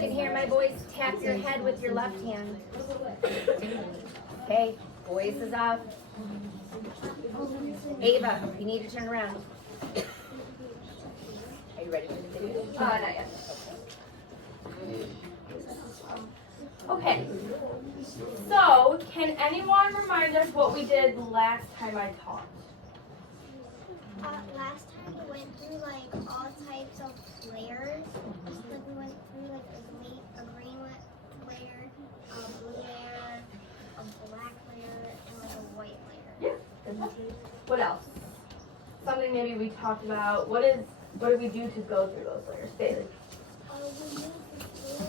can hear my voice, tap your head with your left hand. Okay, voice is up. Ava, you need to turn around. Are you ready for the video? Not yet. Okay, so can anyone remind us what we did last time I taught? Last time we went through like all types of layers. Like we went through like a green layer, a blue layer, a black layer, and like a white layer. Yeah. What else? Something maybe we talked about. What do we do to go through those layers? Bailey. We use the blue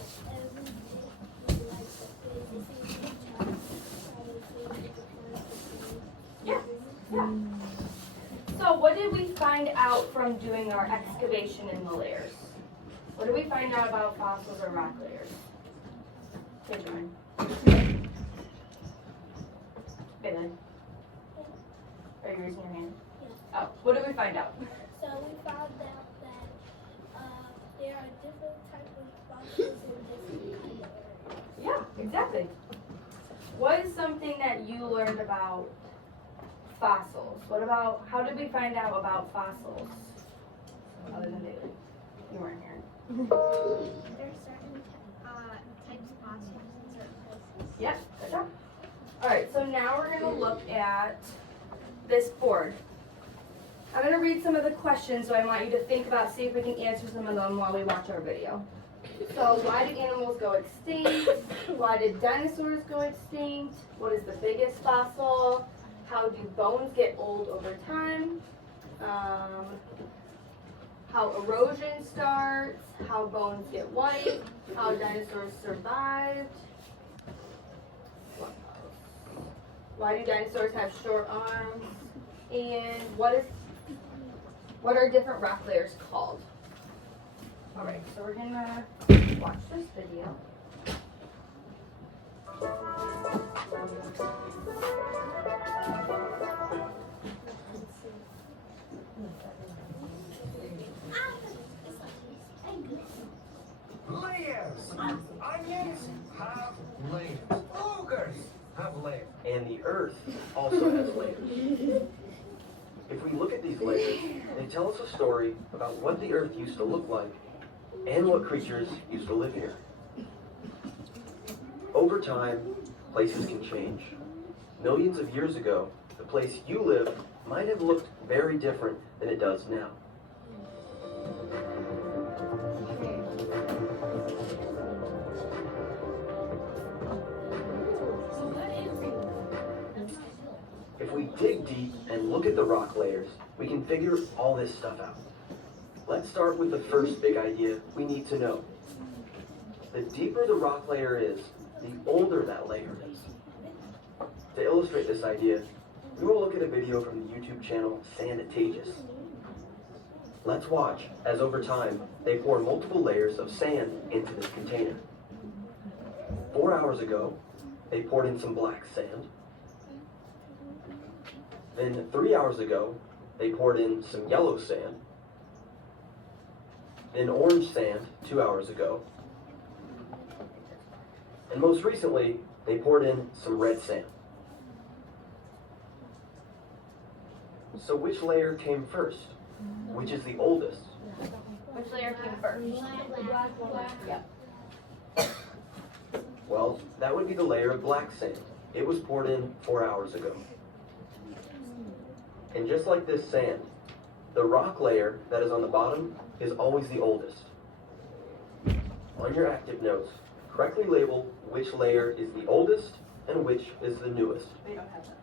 and we did like the Yeah. So what did we find out from doing our excavation in the layers? What did we find out about fossils or rock layers? Here's mine. Bailey. Are you raising your hand? Oh, what did we find out? So we found out that there are different types of fossils in different kinds of areas. Yeah, exactly. What is something that you learned about fossils? How did we find out about fossils? Other than Bailey. You weren't here. There are certain types of fossils in certain places. Yep, good job. Alright, so now we're going to look at this board. I'm going to read some of the questions, so I want you to think about, see if we can answer some of them while we watch our video. So, why did animals go extinct? Why did dinosaurs go extinct? What is the biggest fossil? How do bones get old over time? How erosion starts? How bones get white? How dinosaurs survived? Why do dinosaurs have short arms? And what are different rock layers called? Alright, so we're gonna watch this video. Layers! Onions have layers. Ogres have layers. And the earth also has layers. If we look at these layers, they tell us a story about what the earth used to look like and what creatures used to live here. Over time, places can change. Millions of years ago, the place you live might have looked very different than it does now. If we dig deep and look at the rock layers, we can figure all this stuff out. Let's start with the first big idea we need to know. The deeper the rock layer is, the older that layer is. To illustrate this idea, we will look at a video from the YouTube channel Sandatageous. Let's watch as over time they pour multiple layers of sand into this container. 4 hours ago, they poured in some black sand. Then 3 hours ago, they poured in some yellow sand. Then orange sand 2 hours ago. And most recently, they poured in some red sand. So which layer came first? Which is the oldest? Which layer came first? Yep. Well, that would be the layer of black sand. It was poured in 4 hours ago. And just like this sand, the rock layer that is on the bottom is always the oldest. On your active notes, correctly label which layer is the oldest and which is the newest. We don't have that.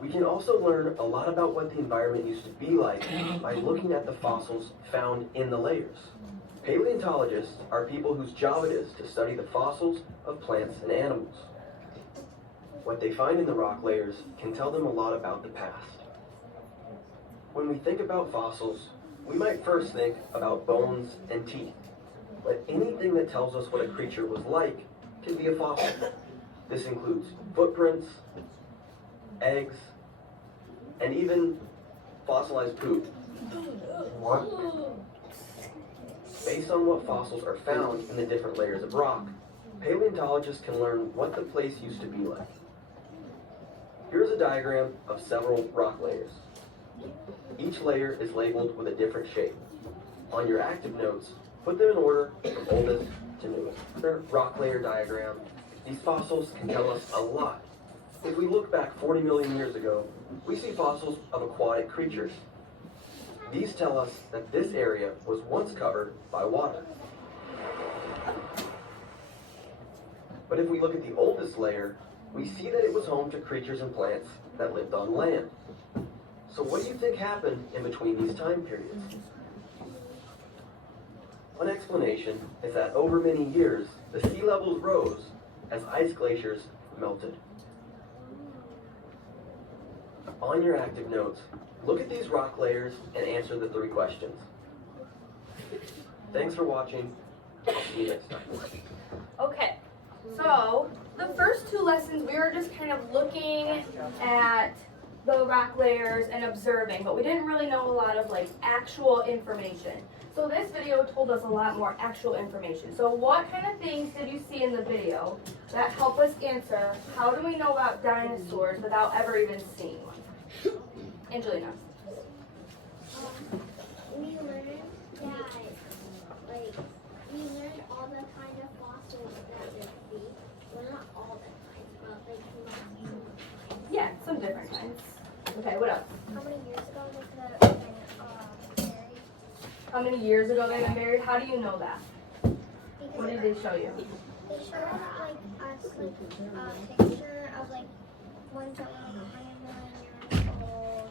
We can also learn a lot about what the environment used to be like by looking at the fossils found in the layers. Paleontologists are people whose job it is to study the fossils of plants and animals. What they find in the rock layers can tell them a lot about the past. When we think about fossils, we might first think about bones and teeth. But anything that tells us what a creature was like can be a fossil. This includes footprints, eggs, and even fossilized poop. What? Based on what fossils are found in the different layers of rock, paleontologists can learn what the place used to be like. Here's a diagram of several rock layers. Each layer is labeled with a different shape. On your active notes, put them in order from oldest to newest. Their rock layer diagram. These fossils can tell us a lot. If we look back 40 million years ago, we see fossils of aquatic creatures. These tell us that this area was once covered by water. But if we look at the oldest layer, we see that it was home to creatures and plants that lived on land. So what do you think happened in between these time periods? One explanation is that over many years, the sea levels rose as ice glaciers melted. On your active notes, look at these rock layers and answer the 3 questions. Thanks for watching. I'll see you next time. Okay, so the first 2 lessons we were just kind of looking at the rock layers and observing, but we didn't really know a lot of like actual information. So this video told us a lot more actual information. So what kind of things did you see in the video that help us answer how do we know about dinosaurs without ever even seeing one? Angelina. We learned that, like, we learned all the kind of fossils that there be. Well, not all the kinds, but like some. Yeah, some different kinds. Okay, what else? How many years ago was the buried? How many years ago they got buried? How do you know that? Because What did they show you? they showed like us like a picture of like ones that were like 100 million years old,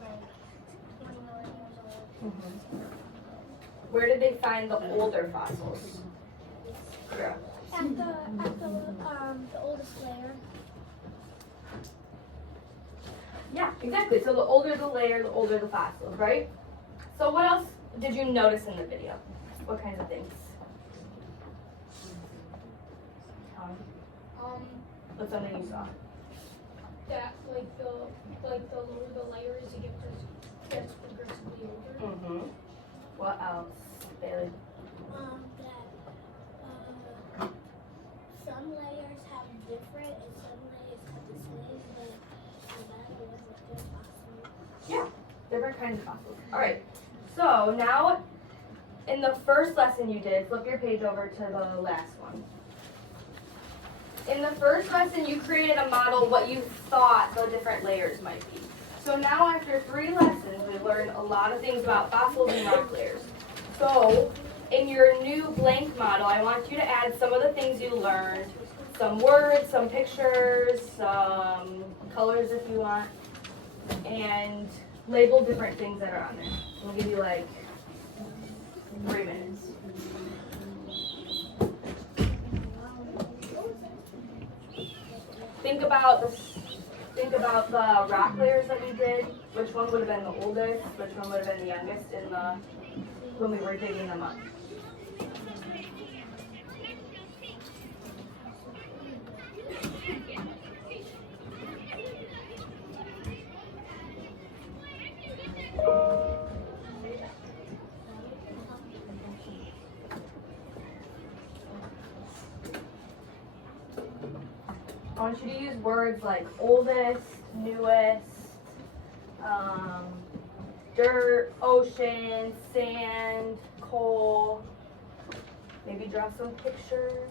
like 20 million years old. Where did they find the older fossils? Yeah. At the oldest layer. Yeah, exactly. So the older the layer, the older the fossils, right? So what else did you notice in the video? What kinds of things? What's something you saw? That like the lower the layer is, it gets progressively older. What else, Bailey? That some layers have different and some layers have the same, but that wasn't good possible. Yeah, different kinds of fossils. All right. So now, in the first lesson you did, flip your page over to the last one. In the first lesson, you created a model what you thought the different layers might be. So now after 3 lessons, we've learned a lot of things about fossils and rock layers. So in your new blank model, I want you to add some of the things you learned, some words, some pictures, some colors if you want, and label different things that are on there. We'll give you like 3 minutes. Think about the rock layers that we did. Which one would have been the oldest? Which one would have been the youngest when we were digging them up? I want you to use words like oldest, newest, dirt, ocean, sand, coal. Maybe draw some pictures.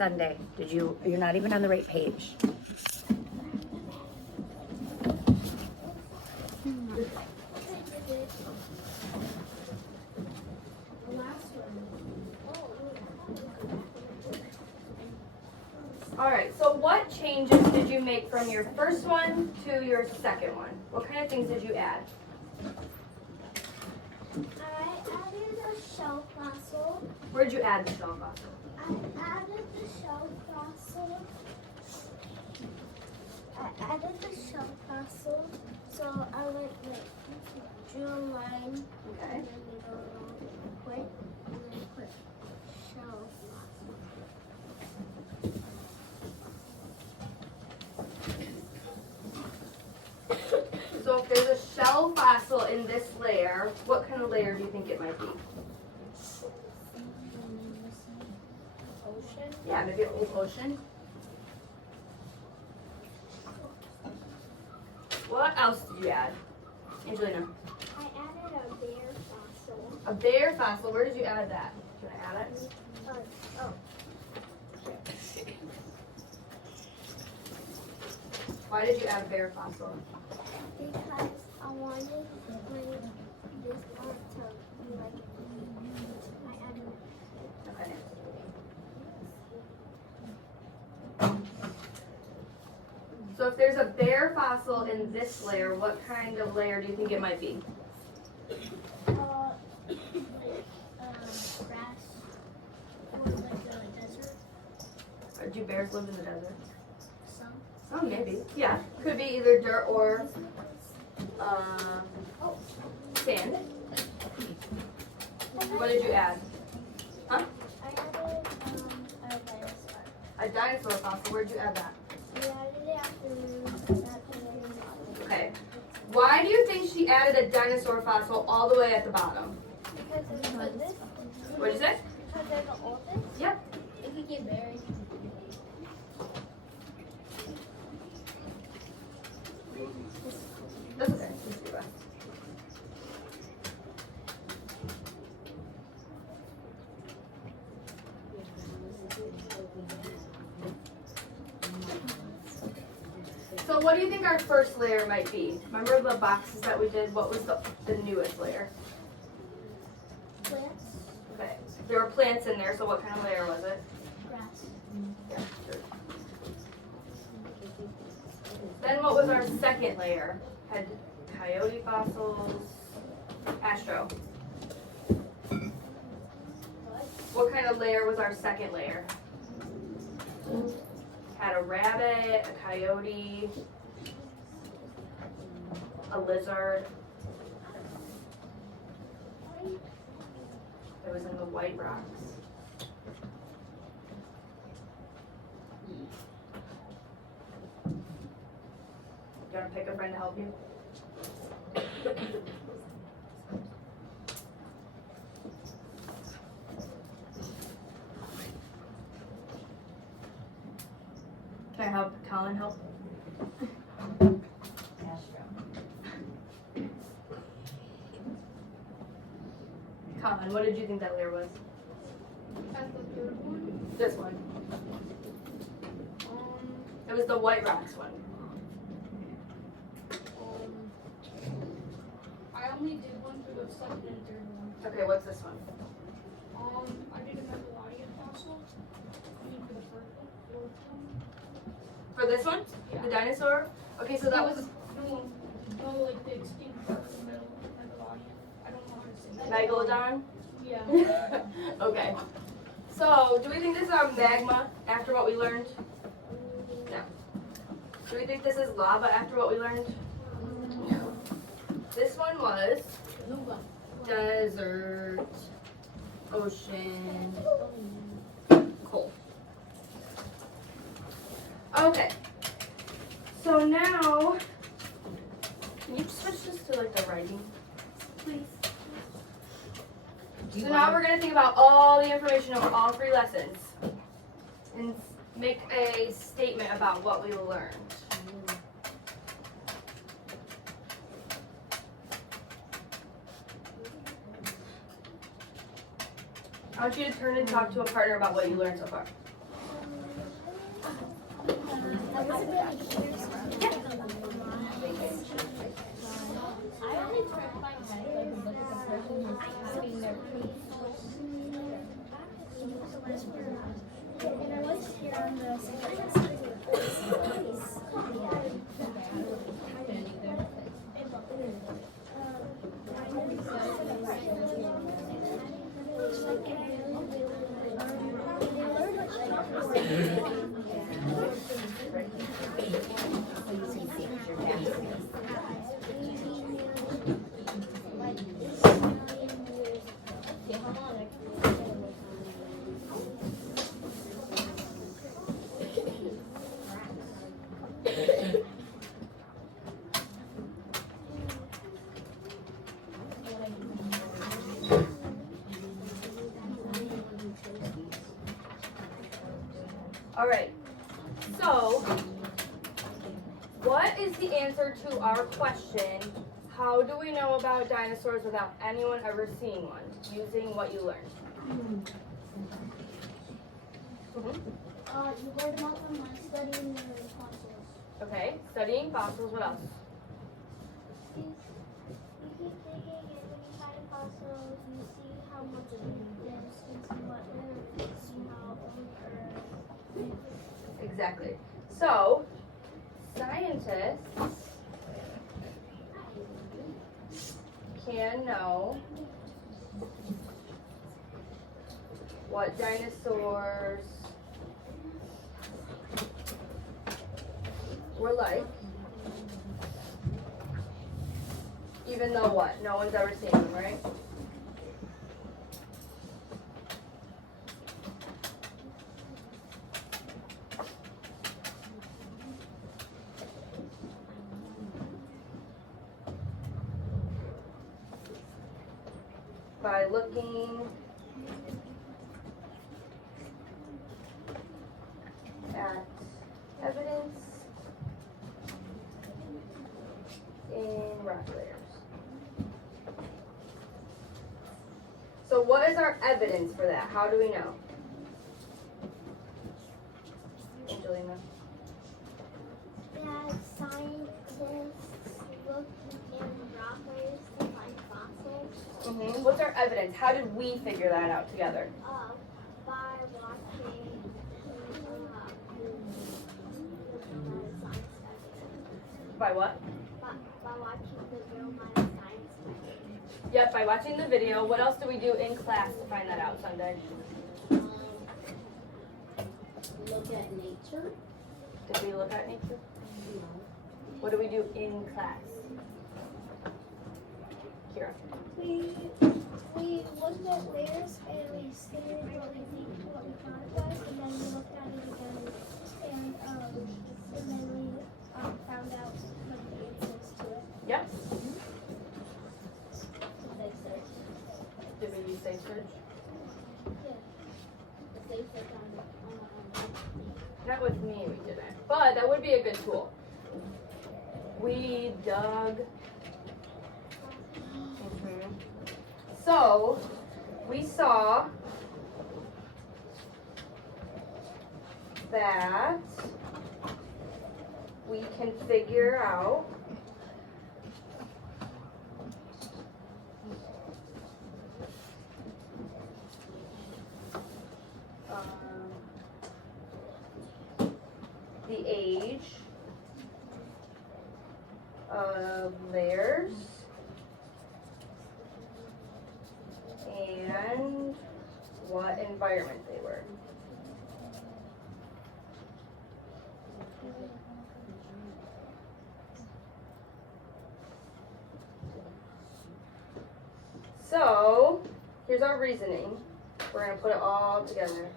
Sunday? You're not even on the right page. Alright, so what changes did you make from your first one to your second one? What kind of things did you add? I added a shell fossil. Where did you add the shell fossil? I added the shell fossil. So I went drew a line. Okay. And then we go along quick and then put shell fossil. So if there's a shell fossil in this layer, what kind of layer do you think it might be? Ocean. Yeah, maybe an old ocean. What else did you add? Angelina. I added a bear fossil. A bear fossil. Where did you add that? Can I add it? Oh. Why did you add a bear fossil? Because I wanted this part to be like I added Okay. So if there's a bear fossil in this layer, what kind of layer do you think it might be? grass or like the desert. Or do bears live in the desert? Some. Oh, maybe. Yeah. Could be either dirt or sand. What did you add? Huh? I added a dinosaur. A dinosaur fossil. Where'd you add that? We added it after that painting. Okay. Why do you think she added a dinosaur fossil all the way at the bottom? Because it's the oldest. What'd you say? Because they're the oldest. Yep. It could get buried. That's okay. Just do that. So what do you think our first layer might be? Remember the boxes that we did? What was the newest layer? Plants. Okay. There were plants in there, so what kind of layer was it? Grass. Yeah, sure. Then what was our second layer? Had coyote fossils. Astro. What kind of layer was our second layer? Had a rabbit, a coyote, a lizard. It was in the white rocks. You want to pick a friend to help you? Can I help Colin help? Colin, what did you think that layer was? At the third one. This one. It was the white rocks one. I only did one for the second and third one. Okay, what's this one? I did a Megalodion fossil. I mean for the fourth one. For this one? Yeah. The dinosaur? Okay, so that was No, like the extinct part of the Megalodion. I don't know how to say that. Megalodon? Yeah. Okay. So, do we think this is our magma after what we learned? No. Do we think this is lava after what we learned? No. This one was desert, ocean, coal. Okay. So now, can you switch this to like the writing, please? So now we're going to think about all the information of all three lessons and make a statement about what we learned. I want you to turn and talk to a partner about what you learned so far. I only turned my head so I could look at the person who's having their And I was here on the second All right, so what is the answer to our question, how do we know about dinosaurs without anyone ever seeing one, using what you learned? You learned about them by studying their fossils. Okay, studying fossils, what else? You keep digging, and when you find a fossil, you see how much it is, and see what they're, see how old Earth. Exactly. So, scientists can know what dinosaurs were like, even though what? No one's ever seen them, right? By looking at evidence in rock layers. So what is our evidence for that? How do we know? Angelina? That scientists look in rock layers to find fossils. What's our evidence? How did we figure that out together? By watching science studies. By what? By watching the real science studies. Yep, by watching the video. What else do we do in class to find that out Sunday? look at nature. Did we look at nature? What do we do in class? Kira. We looked at layers and we stated what we thought it was, and then we looked at it again and then we found out what the answers to it. Yep. Safe search. Did we use safe search? The safe search on Not with me, we didn't. But that would be a good tool. We dug. So, we saw that we can figure out the age of layers and what environment they were. So, here's our reasoning. We're going to put it all together.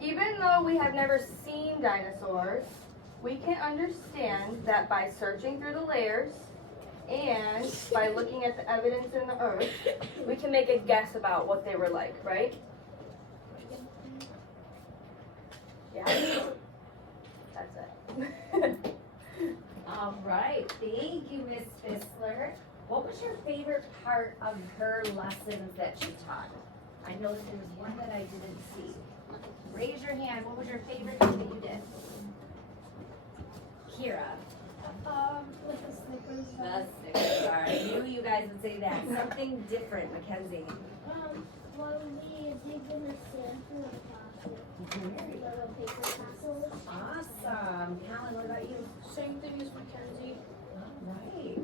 Even though we have never seen dinosaurs, we can understand that by searching through the layers and by looking at the evidence in the earth, we can make a guess about what they were like, right? Yeah? That's it. All right, thank you, Miss Fissler. What was your favorite part of her lessons that she taught? I know that there was one that I didn't see. Raise your hand. What was your favorite thing that you did? Kira. Like a Snickers The bar. Snickers bar. I knew you guys would say that. Something different, Mackenzie. Well, we dig in the sand for the fossil. Little paper fossils. Awesome. Callan, what about you? Same thing as Mackenzie. All right.